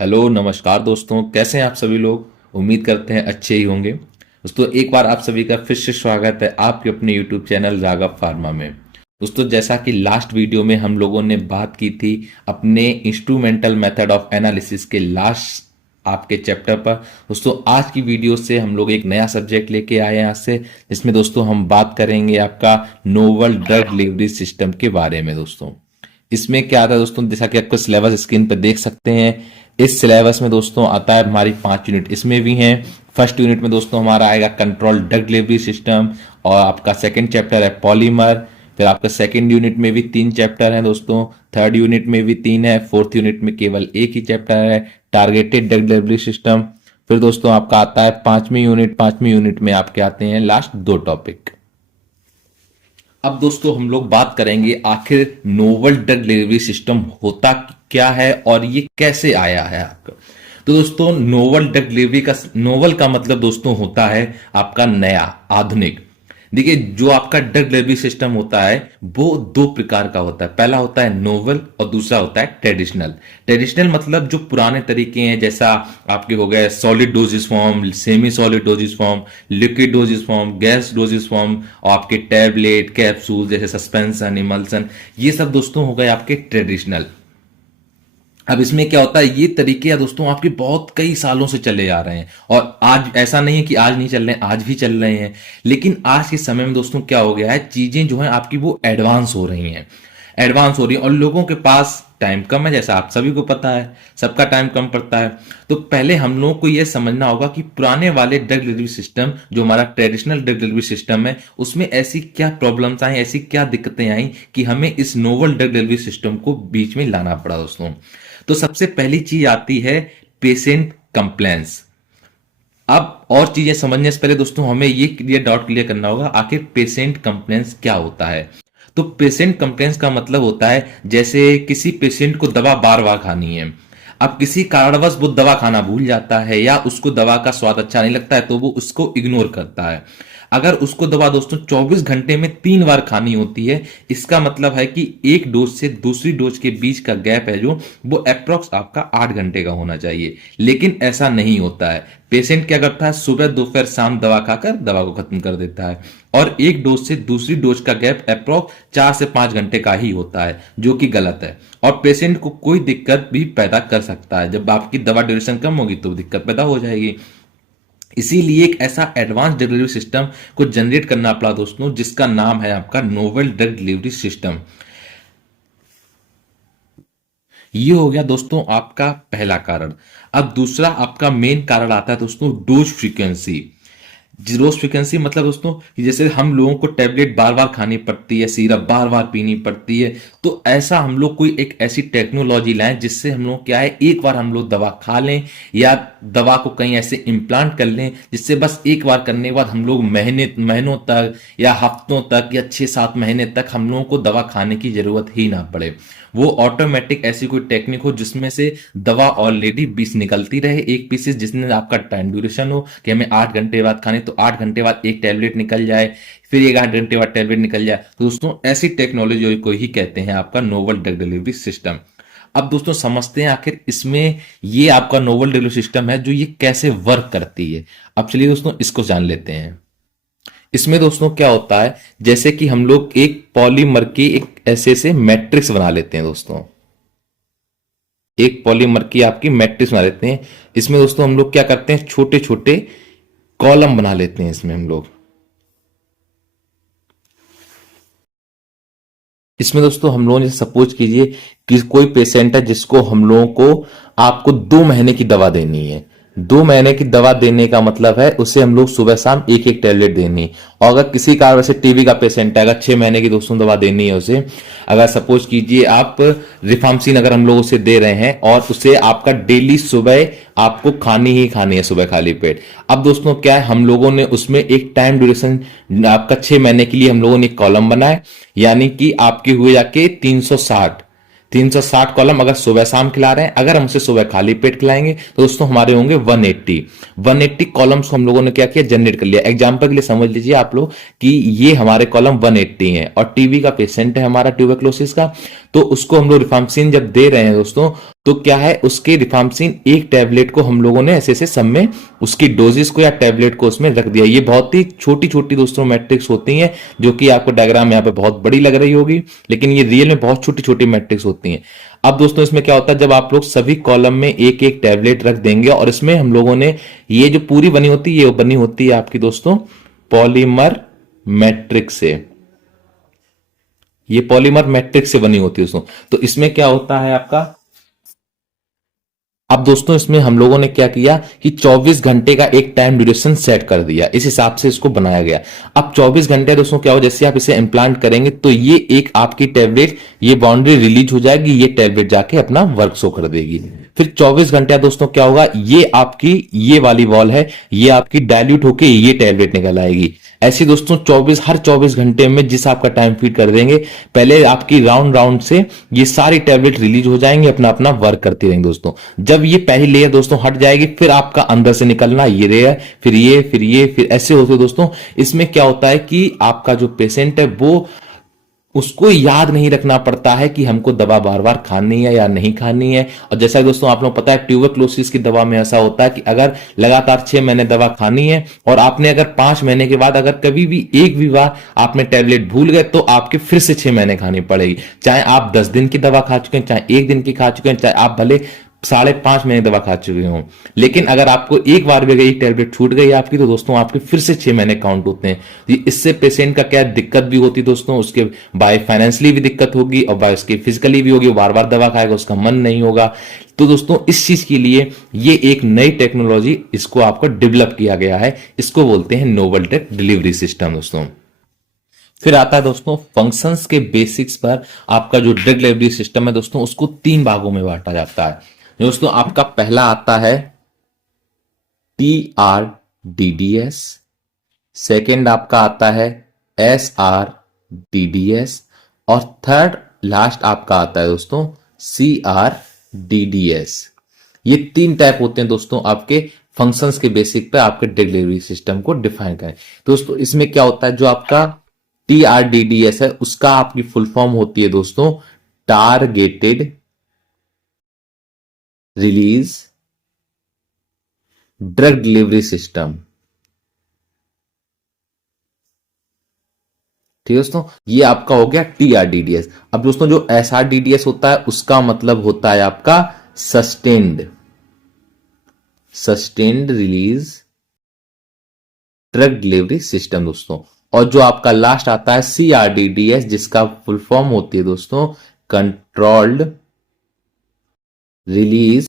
Hello नमस्कार दोस्तों, कैसे हैं आप सभी लोग। उम्मीद करते हैं अच्छे ही होंगे। दोस्तों एक बार आप सभी का फिर से स्वागत है आपके अपने यूट्यूब चैनल राघव फार्मा में। दोस्तों जैसा कि लास्ट वीडियो में हम लोगों ने बात की थी अपने इंस्ट्रूमेंटल मेथड ऑफ एनालिसिस के लास्ट आपके चैप्टर पर। दोस्तों आज की वीडियो से हम लोग एक नया सब्जेक्ट लेके आए हैं आज से, जिसमें दोस्तों हम बात करेंगे आपका नोवल ड्रग डिलीवरी सिस्टम के बारे में। दोस्तों इसमें क्या आता है दोस्तों, जैसा कि आपको सिलेबस स्क्रीन पर देख सकते हैं। इस सिलेबस में दोस्तों आता है हमारी 5 यूनिट इसमें भी हैं। फर्स्ट यूनिट में दोस्तों हमारा आएगा कंट्रोल ड्रग डिलीवरी सिस्टम, और आपका सेकंड चैप्टर है पॉलीमर। फिर आपका सेकंड यूनिट में भी 3 चैप्टर हैं दोस्तों, थर्ड यूनिट में भी 3 है, फोर्थ यूनिट में केवल एक ही चैप्टर है, टारगेटेड ड्रग डिलीवरी सिस्टम। फिर दोस्तों आपका आता है 5वीं यूनिट। 5वीं यूनिट में आपके आते हैं लास्ट 2 टॉपिक। अब दोस्तों हम लोग बात करेंगे आखिर नोवल ड्रग डिलीवरी सिस्टम होता क्या है और ये कैसे आया है आपका। तो दोस्तों नोवल ड्रग डिलीवरी का नोवल का मतलब दोस्तों होता है आपका नया, आधुनिक। देखिए जो आपका ड्रग डिलीवरी सिस्टम होता है वो 2 प्रकार का होता है। पहला होता है नोवल और दूसरा होता है ट्रेडिशनल। ट्रेडिशनल मतलब जो पुराने तरीके हैं, जैसा आपके हो गए solid doses form, semi solid doses form, liquid dosage form, gas doses form, और आपके टैबलेट कैप्सूल जैसे सस्पेंशन, इमल्सन, ये सब दोस्तों हो गए आपके ट्रेडिशनल। अब इसमें क्या होता है, ये तरीके दोस्तों आपके बहुत कई सालों से चले आ रहे हैं, और आज ऐसा नहीं है कि आज नहीं चल रहे हैं, आज भी चल रहे हैं। लेकिन आज के समय में दोस्तों क्या हो गया है, चीजें जो है आपकी वो एडवांस हो रही हैं, एडवांस हो रही है, और लोगों के पास टाइम कम है, जैसा आप सभी को पता है, सबका टाइम कम पड़ता है। तो पहले हम लोगों को यह समझना होगा कि पुराने वाले ड्रग डिलीवरी सिस्टम, जो हमारा ट्रेडिशनल ड्रग डिलीवरी सिस्टम है, उसमें ऐसी क्या प्रॉब्लम्स आई, ऐसी क्या दिक्कतें आई कि हमें इस नोवल ड्रग डिलीवरी सिस्टम को बीच में लाना पड़ा दोस्तों। तो सबसे पहली चीज आती है पेशेंट कंप्लेंट्स। अब और चीजें समझने से पहले दोस्तों हमें ये डाउट क्लियर करना होगा, आखिर पेशेंट कंप्लेंट्स क्या होता है। तो पेशेंट कंप्लेंट्स का मतलब होता है जैसे किसी पेशेंट को दवा बार बार खानी है, अब किसी कारणवश वो दवा खाना भूल जाता है या उसको दवा का स्वाद अच्छा नहीं लगता है तो वो उसको इग्नोर करता है। अगर उसको दवा दोस्तों 24 घंटे में 3 बार खानी होती है, इसका मतलब है कि एक डोज से दूसरी डोज के बीच का गैप है जो, वो अप्रोक्स आपका 8 घंटे का होना चाहिए। लेकिन ऐसा नहीं होता है। पेशेंट क्या करता है, सुबह दोपहर शाम दवा खाकर दवा को खत्म कर देता है, और एक डोज से दूसरी डोज का गैप अप्रोक्स 4 से 5 घंटे का ही होता है, जो कि गलत है। और पेशेंट को कोई दिक्कत भी पैदा कर सकता है, जब आपकी दवा ड्यूरेशन कम होगी तो दिक्कत पैदा हो जाएगी। इसीलिए एक ऐसा एडवांस डिलीवरी सिस्टम को जनरेट करना पड़ा दोस्तों, जिसका नाम है आपका नोवल ड्रग डिलीवरी सिस्टम। ये हो गया दोस्तों आपका पहला कारण। अब दूसरा आपका मेन कारण आता है दोस्तों डोज फ्रीक्वेंसी। डोज फ्रीक्वेंसी मतलब दोस्तों कि जैसे हम लोगों को टैबलेट बार बार खानी पड़ती है, सिरप बार बार पीनी पड़ती है, तो ऐसा हम लोग कोई एक ऐसी टेक्नोलॉजी लाएं जिससे हम लोग क्या है, एक बार हम लोग दवा खा लें या दवा को कहीं ऐसे इम्प्लांट कर लें जिससे बस एक बार करने के बाद हम लोग महीनों तक या हफ्तों तक या 6-7 महीने तक हम लोगों को दवा खाने की जरूरत ही ना पड़े। वो ऑटोमेटिक ऐसी कोई टेक्निक हो जिसमें से दवा ऑलरेडी 20 निकलती रहे, एक पीसेस, जिसमें आपका टाइम ड्यूरेशन हो कि हमें 8 घंटे बाद खाने, तो 8 घंटे बाद एक टैबलेट निकल जाए, फिर एक 8 घंटे बाद टैबलेट निकल जाए। तो दोस्तों ऐसी टेक्नोलॉजी को ही कहते हैं आपका नोवल ड्रग डिलीवरी सिस्टम। अब दोस्तों समझते हैं आखिर इसमें ये आपका नोवल डिलीवरी सिस्टम है जो ये कैसे वर्क करती है। अब चलिए दोस्तों इसको जान लेते हैं। इसमें दोस्तों क्या होता है, जैसे कि हम लोग एक पॉलीमर की एक ऐसे से मैट्रिक्स बना लेते हैं दोस्तों, एक पॉलीमर की आपकी मैट्रिक्स बना लेते हैं। इसमें दोस्तों हम लोग क्या करते हैं, छोटे छोटे कॉलम बना लेते हैं इसमें हम लोग। इसमें दोस्तों हम लोगों ने सपोज कीजिए कि कोई पेशेंट है जिसको हम लोगों को आपको 2 महीने की दवा देनी है। 2 महीने की दवा देने का मतलब है उसे हम लोग सुबह शाम एक एक टैबलेट देनी। और अगर किसी कारण वैसे टीबी का पेशेंट है, अगर 6 महीने की दोस्तों दवा देनी है उसे, अगर सपोज कीजिए आप रिफार्मसिन अगर हम लोग उसे दे रहे हैं और उसे आपका डेली सुबह आपको खानी ही खानी है सुबह खाली पेट। अब दोस्तों क्या है, हम लोगों ने उसमें एक टाइम ड्यूरेशन आपका 6 महीने के लिए हम लोगों ने एक कॉलम बनाए, यानी कि आपके हुए जाके 360 कॉलम अगर सुबह शाम खिला रहे हैं। अगर हम उसे सुबह खाली पेट खिलाएंगे तो दोस्तों हमारे होंगे 180 कॉलम्स को हम लोगों ने क्या किया, जनरेट कर लिया। एग्जांपल के लिए समझ लीजिए आप लोग कि ये हमारे कॉलम 180 हैं और टीबी का पेशेंट है हमारा, ट्यूबरक्लोसिस का, तो उसको हम लोग रिफार्मसिन जब दे रहे हैं दोस्तों तो क्या है, उसके रिफाम्पिसिन एक टैबलेट को हम लोगों ने ऐसे ऐसे सब में उसकी डोजेस को या टैबलेट को उसमें रख दिया। ये बहुत ही छोटी छोटी दोस्तों मैट्रिक्स होती हैं, जो कि आपको डायग्राम यहाँ पे बहुत बड़ी लग रही होगी, लेकिन ये रियल में बहुत छोटी छोटी मैट्रिक्स होती हैं। अब दोस्तों इसमें क्या होता है, जब आप लोग सभी कॉलम में एक एक टैबलेट रख देंगे और इसमें हम लोगों ने ये जो पूरी बनी होती है, ये बनी होती है आपकी दोस्तों पॉलीमर मैट्रिक्स से। ये पॉलीमर मैट्रिक्स से बनी होती है दोस्तों। तो इसमें क्या होता है आपका, अब दोस्तों इसमें हम लोगों ने क्या किया कि 24 घंटे का एक टाइम ड्यूरेशन सेट कर दिया, इस हिसाब से इसको बनाया गया। अब 24 घंटे दोस्तों क्या हो, जैसे आप इसे इम्प्लांट करेंगे तो ये एक आपकी टैबलेट, ये बाउंड्री रिलीज हो जाएगी, ये टैबलेट जाके अपना वर्क शो कर देगी। फिर 24 घंटे दोस्तों क्या होगा, ये आपकी ये वाली वॉल है, ये आपकी डायल्यूट होके ये टैबलेट निकल आएगी। ऐसे दोस्तों 24 हर 24 घंटे में जिस आपका टाइम फीड कर देंगे, पहले आपकी राउंड राउंड से ये सारी टैबलेट रिलीज हो जाएंगे, अपना अपना वर्क करती रहेंगे दोस्तों। जब ये पहली लेयर दोस्तों हट जाएगी, फिर आपका अंदर से निकलना ये लेयर, फिर ये फिर ये फिर ऐसे होते दोस्तों। इसमें क्या होता है कि आपका जो पेशेंट है वो, उसको याद नहीं रखना पड़ता है कि हमको दवा बार बार खानी है या नहीं खानी है। और जैसा कि दोस्तों आप लोगों को पता है, ट्यूबरक्लोसिस की दवा में ऐसा होता है कि अगर लगातार 6 महीने दवा खानी है और आपने अगर 5 महीने के बाद अगर कभी भी एक भी बार आपने टैबलेट भूल गए, तो आपके फिर से 6 महीने खानी पड़ेगी। चाहे आप 10 दिन की दवा खा चुके हैं, चाहे 1 दिन की खा चुके हैं, चाहे आप भले 5.5 महीने दवा खा चुके हो, लेकिन अगर आपको एक बार भी गई टैबलेट छूट गई आपकी, तो दोस्तों आपके फिर से 6 महीने काउंट होते हैं। इससे पेशेंट का क्या दिक्कत भी होती है दोस्तों, उसके बाय फाइनेंशियली भी दिक्कत होगी और बाय उसकी फिजिकली भी होगी, वो बार बार दवा खाएगा, उसका मन नहीं होगा। तो दोस्तों इस चीज के लिए ये एक नई टेक्नोलॉजी इसको आपको डेवलप किया गया है, इसको बोलते हैं नोवल ड्रग डिलीवरी सिस्टम दोस्तों। फिर आता है दोस्तों फंक्शंस के बेसिक्स पर। आपका जो ड्रग डिलीवरी सिस्टम है दोस्तों, उसको 3 भागों में बांटा जाता है दोस्तों। आपका पहला आता है TRDDS, सेकेंड आपका आता है SRDDS, और थर्ड लास्ट आपका आता है दोस्तों CRDDS। ये 3 टाइप होते हैं दोस्तों आपके फंक्शंस के बेसिक पे आपके ड्रग डिलीवरी सिस्टम को डिफाइन करें। दोस्तों इसमें क्या होता है, जो आपका TRDDS है उसका आपकी फुल फॉर्म होती है दोस्तों targeted release drug delivery system. ठीक है दोस्तों, ये आपका हो गया TRDDS। अब दोस्तों जो SRDDS होता है उसका मतलब होता है आपका sustained release drug delivery system दोस्तों। और जो आपका लास्ट आता है CRDDS, जिसका फुल फॉर्म होती है दोस्तों controlled release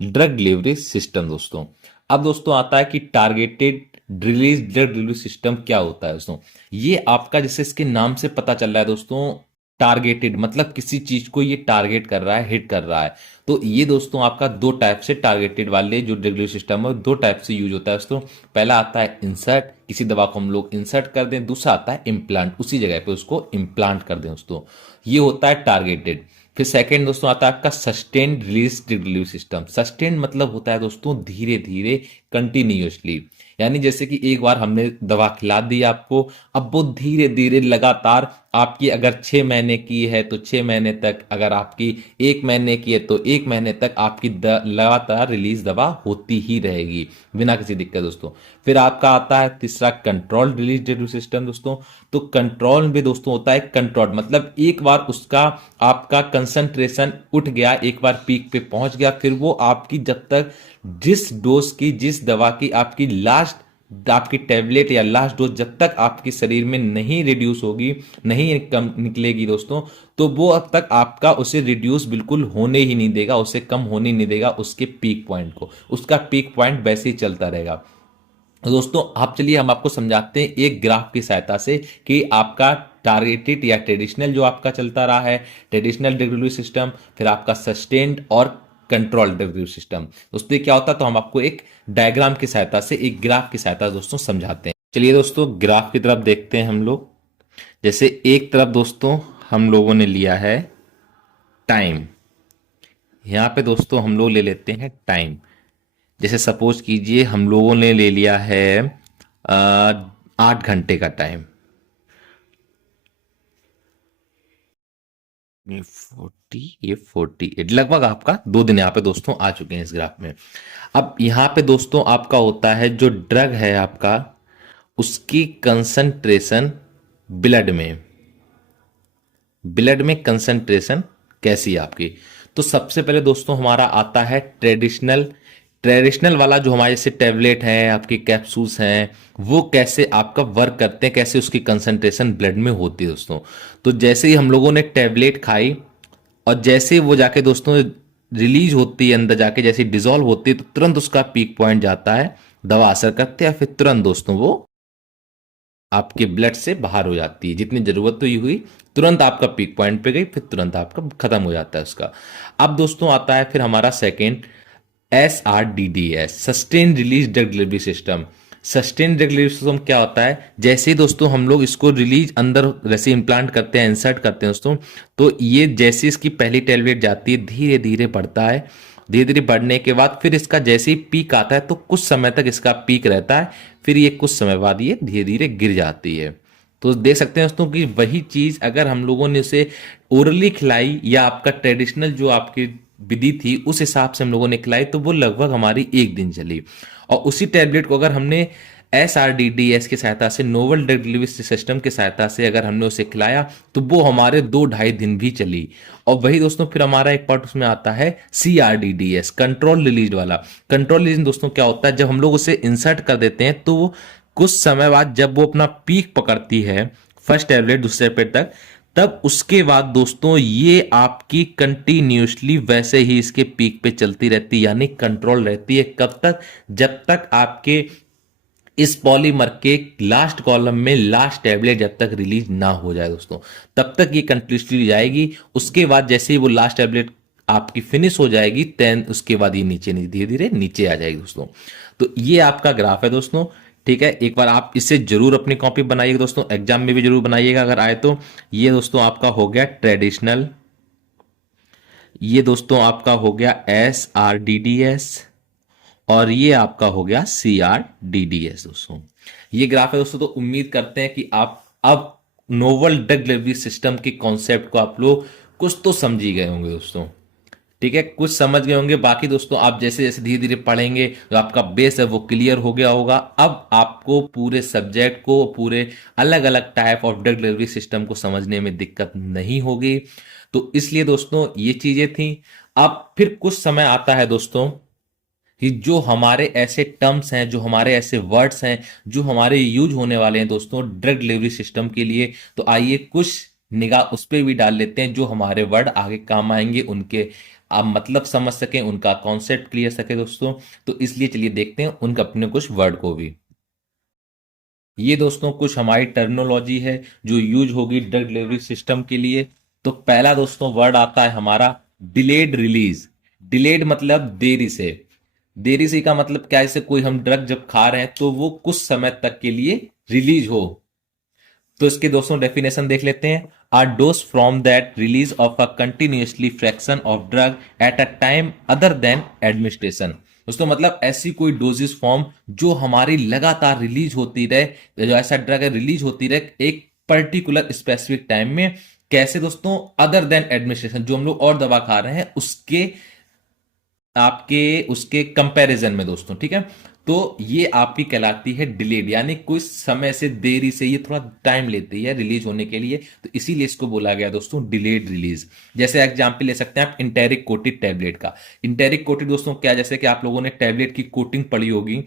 drug delivery system दोस्तों। अब दोस्तों आता है कि targeted release drug delivery system क्या होता है दोस्तों। ये आपका, जैसे इसके नाम से पता चल रहा है दोस्तों, टारगेटेड मतलब किसी चीज को ये टारगेट कर रहा है, हिट कर रहा है। तो ये दोस्तों आपका 2 टाइप से टारगेटेड वाले जो ड्रग डिलीवरी सिस्टम है 2 टाइप से यूज होता है दोस्तों। पहला आता है इंसर्ट, किसी दवा को हम लोग इंसर्ट कर दें। दूसरा आता है इम्प्लांट, उसी जगह पे उसको इम्प्लांट कर दें दोस्तों, ये होता है टारगेटेड। फिर सेकंड दोस्तों आता है आपका sustained release drug delivery system. Sustained मतलब होता है दोस्तों धीरे धीरे, कंटिन्यूअसली, यानी जैसे कि एक बार हमने दवा खिला दी आपको, अब वो धीरे धीरे लगातार आपकी अगर 6 महीने की है तो 6 महीने तक, अगर आपकी 1 महीने की है तो 1 महीने तक आपकी लगातार रिलीज दवा होती ही रहेगी बिना किसी दिक्कत दोस्तों। फिर आपका आता है तीसरा कंट्रोल रिलीज डिलीवरी सिस्टम दोस्तों। तो कंट्रोल भी दोस्तों होता है कंट्रोल, मतलब एक बार उसका आपका कंसंट्रेशन उठ गया, एक बार पीक पे पहुंच गया, फिर वो आपकी जब तक जिस डोज की, जिस दवा की आपकी लास्ट आपकी टैबलेट या लास्ट डोज जब तक आपके शरीर में नहीं रिड्यूस होगी, नहीं कम निकलेगी दोस्तों, तो वो अब तक आपका उसे रिड्यूस बिल्कुल होने ही नहीं देगा, उसे कम होने ही नहीं देगा उसके पीक पॉइंट को। उसका पीक पॉइंट वैसे ही चलता रहेगा। तो दोस्तों आप चलिए हम आपको समझाते हैं एक ग्राफ की सहायता से कि आपका टारगेटेड या ट्रेडिशनल जो आपका चलता रहा है, ट्रेडिशनल डिलीवरी सिस्टम, फिर आपका सस्टेन्ड और कंट्रोल डिलीवरी सिस्टम दोस्तों क्या होता है। तो हम आपको एक डायग्राम की सहायता से, एक ग्राफ की सहायता से दोस्तों समझाते हैं। चलिए दोस्तों ग्राफ की तरफ देखते हैं हम लोग। जैसे एक तरफ दोस्तों हम लोगों ने लिया है टाइम, यहां पे दोस्तों हम लोग ले लेते हैं टाइम। जैसे सपोज कीजिए हम लोगों ने ले लिया है 8 घंटे का टाइम, ये 48 लगभग आपका 2 दिन यहाँ पे दोस्तों आ चुके हैं इस ग्राफ में। अब यहाँ पे दोस्तों आपका होता है जो ड्रग है आपका, उसकी कंसंट्रेशन ब्लड में कंसंट्रेशन कैसी है आपकी। तो सबसे पहले दोस्तों हमारा आता है ट्रेडिशनल वाला, जो हमारे जैसे टैबलेट है, आपके कैप्सूल्स हैं, वो कैसे आपका वर्क करते हैं, कैसे उसकी कंसंट्रेशन ब्लड में होती है दोस्तों। तो जैसे ही हम लोगों ने टैबलेट खाई और जैसे वो जाके दोस्तों रिलीज होती है अंदर जाके, जैसे डिजोल्व होती है, तो तुरंत उसका पीक पॉइंट जाता है, दवा असर करती है, फिर तुरंत दोस्तों वो आपके ब्लड से बाहर हो जाती है। जितनी जरूरत हुई तुरंत आपका पीक पॉइंट पे गई, फिर तुरंत आपका खत्म हो जाता है उसका। अब दोस्तों आता है फिर हमारा second SRDDS, sustain release drug delivery system. Sustain drug delivery system क्या होता है, जैसे ही दोस्तों हम लोग इसको रिलीज अंदर जैसे इम्प्लांट करते हैं, इंसर्ट करते हैं दोस्तों, तो ये जैसे इसकी पहली टैबलेट जाती है धीरे धीरे बढ़ता है, धीरे धीरे बढ़ने के बाद फिर इसका जैसे ही पीक आता है तो कुछ समय तक इसका पीक रहता है, फिर ये कुछ समय बाद ये धीरे धीरे गिर जाती है। तो देख सकते हैं दोस्तों कि वही चीज अगर हम लोगों ने उसे ओरली खिलाई या आपका ट्रेडिशनल जो आपकी विधि थी उस हिसाब से हम लोगों ने खिलाई, तो वो लगभग हमारी 1 दिन चली। और उसी टैबलेट को अगर हमने SRDDS की सहायता से, नोवल ड्रग डिलीवरी सिस्टम की सहायता से अगर हमने उसे खिलाया तो वो हमारे 2-2.5 दिन भी चली। और वही दोस्तों फिर हमारा एक पार्ट उसमें आता है CRDDS, कंट्रोल रिलीज वाला। कंट्रोल रिलीज दोस्तों क्या होता है, जब हम लोग उसे इंसर्ट कर देते हैं तो कुछ समय बाद जब वो अपना पीक पकड़ती है, फर्स्ट टैबलेट दूसरे टैबलेट तक, तब उसके बाद दोस्तों ये आपकी कंटिन्यूसली वैसे ही इसके पीक पे चलती रहती है, यानी कंट्रोल रहती है। कब तक, जब तक आपके इस पॉलीमर के लास्ट कॉलम में लास्ट टैबलेट जब तक रिलीज ना हो जाए दोस्तों, तब तक ये कंटिन्यूसली जाएगी। उसके बाद जैसे ही वो लास्ट टैबलेट आपकी फिनिश हो जाएगी, देन उसके बाद ये नीचे धीरे धीरे नीचे आ जाएगी दोस्तों। तो ये आपका ग्राफ है दोस्तों, ठीक है। एक बार आप इसे जरूर अपनी कॉपी बनाइएगा दोस्तों, एग्जाम में भी जरूर बनाइएगा अगर आए तो। ये दोस्तों आपका हो गया ट्रेडिशनल, ये दोस्तों आपका हो गया SRDDS, और ये आपका हो गया CRDDS दोस्तों। ये ग्राफ है दोस्तों। तो उम्मीद करते हैं कि आप अब नोवल ड्रग डिलीवरी सिस्टम के कॉन्सेप्ट को आप लोग कुछ तो समझ ही गए होंगे दोस्तों, ठीक है, कुछ समझ गए होंगे। बाकी दोस्तों आप जैसे जैसे धीरे धीरे पढ़ेंगे जो आपका बेस है वो क्लियर हो गया होगा। अब आपको पूरे सब्जेक्ट को, पूरे अलग अलग type of drug delivery system को समझने में दिक्कत नहीं होगी। तो इसलिए दोस्तों ये चीजें थी। अब फिर कुछ समय आता है दोस्तों कि जो हमारे ऐसे टर्म्स हैं, जो हमारे ऐसे वर्ड्स हैं, जो हमारे यूज होने वाले हैं दोस्तों ड्रग डिलीवरी सिस्टम के लिए, तो आइए कुछ निगाह उस पर भी डाल लेते हैं, जो हमारे वर्ड आगे काम आएंगे, उनके आप मतलब समझ सकें, उनका कॉन्सेप्ट क्लियर सके दोस्तों। तो इसलिए चलिए देखते हैं उनका अपने कुछ वर्ड को भी। ये दोस्तों कुछ हमारी टर्मिनोलॉजी है जो यूज होगी ड्रग डिलीवरी सिस्टम के लिए। तो पहला दोस्तों वर्ड आता है हमारा डिलेड रिलीज। डिलेड मतलब देरी से, देरी से का मतलब क्या है, जैसे कोई हम ड्रग जब खा रहे हैं तो वो कुछ समय तक के लिए रिलीज हो। तो इसके दोस्तों डेफिनेशन देख लेते हैं। Are those from that release of a continuously fraction of drug at a time other than administration. दोस्तों मतलब ऐसी कोई डोजेस फॉर्म जो हमारी लगातार रिलीज होती रहे, जो ऐसा ड्रग है रिलीज होती रहे एक पर्टिकुलर स्पेसिफिक टाइम में। कैसे दोस्तों, अदर देन एडमिनिस्ट्रेशन, जो हम लोग और दवा खा रहे हैं उसके आपके उसके कंपैरिजन में दोस्तों, ठीक है। तो ये आपकी कहलाती है डिलेड, यानी कुछ समय से देरी से, ये थोड़ा टाइम लेती है रिलीज होने के लिए, तो इसीलिए इसको बोला गया दोस्तों डिलेड रिलीज। जैसे एग्जांपल ले सकते हैं आप इंटेरिक कोटेड टैबलेट का। इंटेरिक कोटेड दोस्तों क्या, जैसे कि आप लोगों ने टैबलेट की कोटिंग पढ़ी होगी,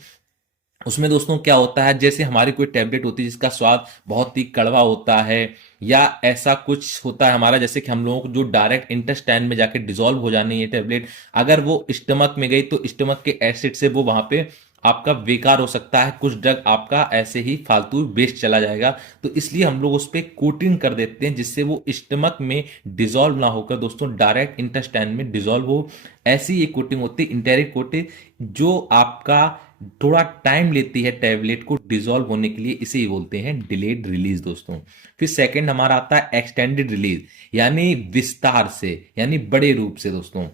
उसमें दोस्तों क्या होता है, जैसे हमारी कोई टैबलेट होती है जिसका स्वाद बहुत ही कड़वा होता है, या ऐसा कुछ होता है हमारा, जैसे कि हम लोगों को जो डायरेक्ट इंटेस्टाइन में जाके डिसॉल्व हो जानी है टैबलेट, अगर वो स्टमक में गई तो स्टमक के एसिड से वो वहां पे आपका बेकार हो सकता है, कुछ ड्रग आपका ऐसे ही फालतू वेस्ट चला जाएगा। तो इसलिए हम लोग उस पर कोटिंग कर देते हैं जिससे वो स्टमक में डिसॉल्व ना होकर दोस्तों डायरेक्ट इंटेस्टाइन में डिसॉल्व हो। ऐसी एक कोटिंग होती है इंटेरिक कोटिंग, जो आपका थोड़ा टाइम लेती है टैबलेट को डिसॉल्व होने के लिए, इसे ही बोलते हैं डिलेड रिलीज दोस्तों। फिर सेकंड हमारा आता है एक्सटेंडेड रिलीज, यानी विस्तार से, यानी बड़े रूप से दोस्तों।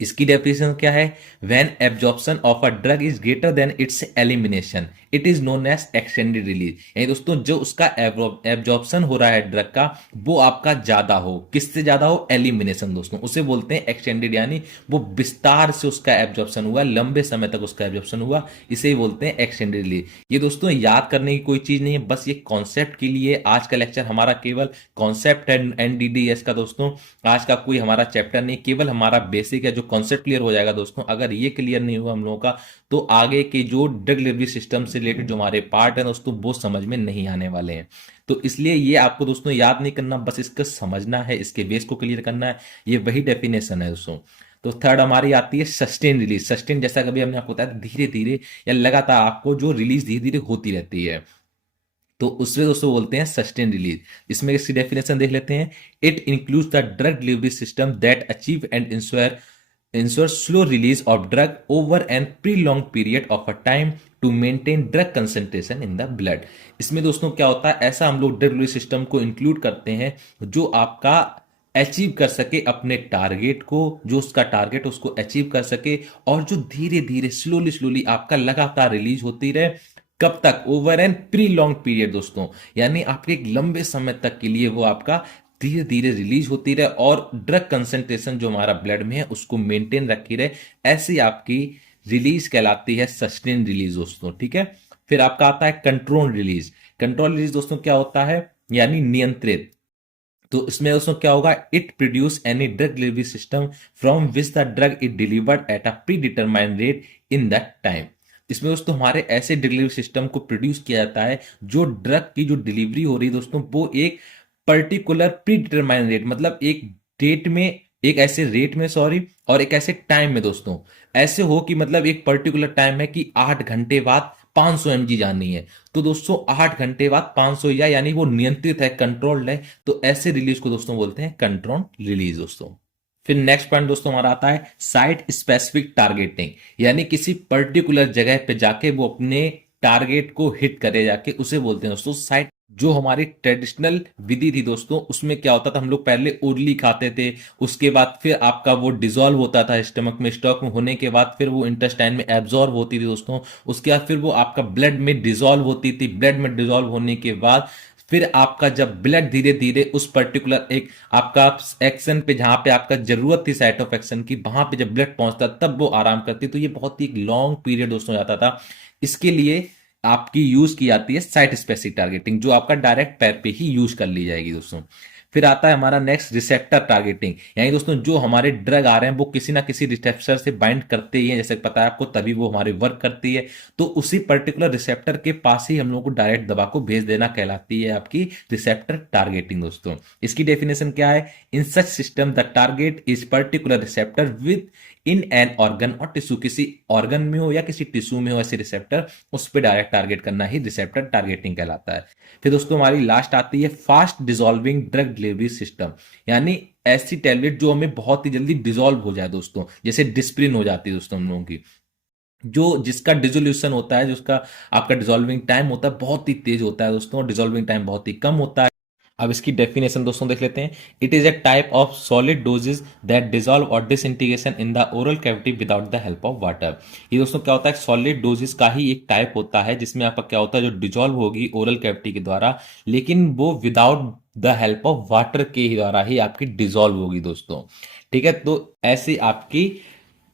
इसकी डेफिनेशन क्या है? When absorption of a drug is greater than its elimination it is known as extended release. यानी दोस्तों जो उसका एब्जॉर्प्शन हो रहा है ड्रग का वो आपका ज्यादा हो, किससे ज्यादा हो? एलिमिनेशन दोस्तों, उसे बोलते हैं एक्सटेंडेड, यानी वो विस्तार से उसका एब्जॉर्प्शन हुआ, लंबे समय तक उसका एब्जॉर्प्शन हुआ, इसे ही बोलते हैं एक्सटेंडेड रिलीज। ये दोस्तों याद करने की कोई चीज नहीं है, बस ये कॉन्सेप्ट के लिए आज का लेक्चर हमारा केवल कॉन्सेप्ट है एनडीडीएस का दोस्तों। आज का कोई हमारा चैप्टर नहीं, केवल हमारा बेसिक है, जो कॉन्सेप्ट क्लियर हो जाएगा दोस्तों। अगर ये क्लियर नहीं हुआ हम लोगों का तो आगे के जो ड्रग डिलीवरी सिस्टम से रिलेटेड जो हमारे पार्ट है दोस्तों वो समझ में नहीं आने वाले हैं। तो इसलिए ये आपको दोस्तों याद नहीं करना, बस इसका समझना है, इसके बेस को क्लियर करना है। ये वही डेफिनेशन है दोस्तों। तो थर्ड हमारी आती है सस्टेन रिलीज। सस्टेन जैसा कभी हमने आपको बताया धीरे धीरे या लगातार आपको जो रिलीज धीरे धीरे होती रहती है, तो उसमें दोस्तों बोलते हैं सस्टेन रिलीज। इसमें इसकी डेफिनेशन देख लेते हैं। It includes the drug delivery system that achieve and ensure slow release of drug over an prolong period of a time to maintain drug concentration in the blood. इसमें दोस्तों क्या होता है, ऐसा हम लोग ड्रग डिलीवरी सिस्टम को include करते हैं जो आपका अचीव कर सके अपने टारगेट को, जो उसका टारगेट उसको अचीव कर सके, और जो धीरे धीरे स्लोली स्लोली आपका लगातार रिलीज होती रहे। कब तक? Over an prolonged period दोस्तों, यानी आपके एक लंबे समय तक के लिए वो आपका धीरे धीरे रिलीज होती रहे और ड्रग कंसेंट्रेशन जो हमारा ब्लड में है उसको मेंटेन रखी रहे। ऐसी आपकी रिलीज कहलाती है सस्टेन रिलीज दोस्तों, ठीक है। फिर आपका आता है कंट्रोल रिलीज। कंट्रोल रिलीज दोस्तों क्या होता है? यानी नियंत्रित। तो इसमें दोस्तों क्या होगा? It produce any drug delivery system from which the drug is delivered at a pre determined rate in that time. इसमें दोस्तों हमारे ऐसे डिलीवरी सिस्टम को प्रोड्यूस किया जाता है जो ड्रग की जो डिलीवरी हो रही है दोस्तों वो एक पर्टिकुलर प्री डिटरमाइंड रेट, मतलब एक डेट में, एक ऐसे रेट में सॉरी, और एक ऐसे टाइम में दोस्तों ऐसे हो कि मतलब एक पर्टिकुलर टाइम है कि 8 घंटे बाद 500 mg जानी है, तो दोस्तों 8 घंटे बाद 500 या यानी वो नियंत्रित है, कंट्रोल्ड है। तो ऐसे रिलीज को दोस्तों बोलते हैं कंट्रोल रिलीज दोस्तों। फिर नेक्स्ट पॉइंट दोस्तों हमारा आता है साइट स्पेसिफिक टारगेटिंग, यानी किसी पर्टिकुलर जगह पे जाके वो अपने टारगेट को हिट करे जाके, उसे बोलते हैं दोस्तों साइट। जो हमारी ट्रेडिशनल विधि थी दोस्तों उसमें क्या होता था, हम लोग पहले ओरली खाते थे, उसके बाद फिर आपका वो डिजोल्व होता था स्टमक में, स्टमक में होने के बाद फिर वो इंटेस्टाइन में एब्जॉर्ब होती थी दोस्तों, उसके बाद फिर वो आपका ब्लड में डिजोल्व होती थी, ब्लड में डिजोल्व होने के बाद फिर आपका जब ब्लड धीरे धीरे उस पर्टिकुलर एक आपका एक्शन पे जहां पे आपका जरूरत थी साइट ऑफ एक्शन की, वहां पे जब ब्लड पहुंचता तब वो आराम करती। तो ये बहुत ही लॉन्ग पीरियड दोस्तों जाता था। इसके लिए आपकी यूज की जाती है साइट स्पेसिफिक टारगेटिंग, जो आपका डायरेक्ट पैर पे ही यूज कर ली जाएगी दोस्तों। फिर आता है हमारा नेक्स्ट रिसेप्टर टारगेटिंग, यानी दोस्तों जो हमारे ड्रग आ रहे हैं वो किसी ना किसी रिसेप्टर से बाइंड करते ही हैं, जैसे पता है आपको, तभी वो हमारे वर्क करती है। तो उसी पर्टिकुलर रिसेप्टर के पास ही हम लोग को डायरेक्ट दवा को भेज देना कहलाती है आपकी रिसेप्टर टारगेटिंग दोस्तों। इसकी डेफिनेशन क्या है? In such system the target is particular receptor with in an organ और टिश्यू, किसी ऑर्गन में हो या किसी टिश्यू में हो ऐसे रिसेप्टर, उस पर डायरेक्ट टारगेट करना ही रिसेप्टर टारगेटिंग कहलाता है। फिर दोस्तों हमारी लास्ट आती है fast dissolving drug delivery system, यानी ऐसी टैबलेट जो हमें बहुत ही जल्दी डिसॉल्व हो जाए दोस्तों, जैसे डिस्प्रिन हो जाती है दोस्तों हम लोगों की, जो जिसका डिसोल्यूशन होता है, जिसका आपका डिसॉल्विंग टाइम होता है बहुत ही तेज होता है दोस्तों, डिसॉल्विंग टाइम बहुत ही कम होता है। अब इसकी डेफिनेशन दोस्तों देख लेते हैं। It is a type of solid dosages that dissolve और disintegration in the oral cavity without the help of water. ये दोस्तों क्या होता है? सॉलिड डोजेज का ही एक टाइप होता है जिसमें आपका क्या होता है, जो डिसॉल्व होगी ओरल कैविटी के द्वारा, लेकिन वो without the help of water के ही द्वारा ही आपकी डिसॉल्व होगी दोस्तों, ठीक है। तो ऐसी आपकी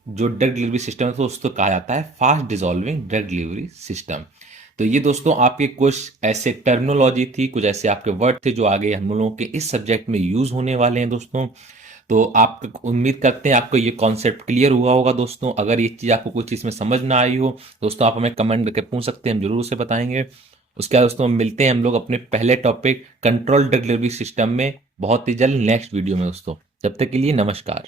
जो ड्रग डिलीवरी सिस्टम है तो उसको कहा जाता है fast dissolving drug delivery system. तो ये दोस्तों आपके कुछ ऐसे टर्मिनोलॉजी थी, कुछ ऐसे आपके वर्ड थे जो आगे हम लोगों के इस सब्जेक्ट में यूज होने वाले हैं दोस्तों। तो आप उम्मीद करते हैं आपको ये कॉन्सेप्ट क्लियर हुआ होगा दोस्तों। अगर ये चीज़ आपको कोई चीज़ में समझ ना आई हो दोस्तों, आप हमें कमेंट करके पूछ सकते हैं, हम जरूर उसे बताएंगे। उसके बाद दोस्तों मिलते हैं हम लोग अपने पहले topic control drug delivery system में बहुत ही जल्द नेक्स्ट वीडियो में दोस्तों। जब तक के लिए नमस्कार।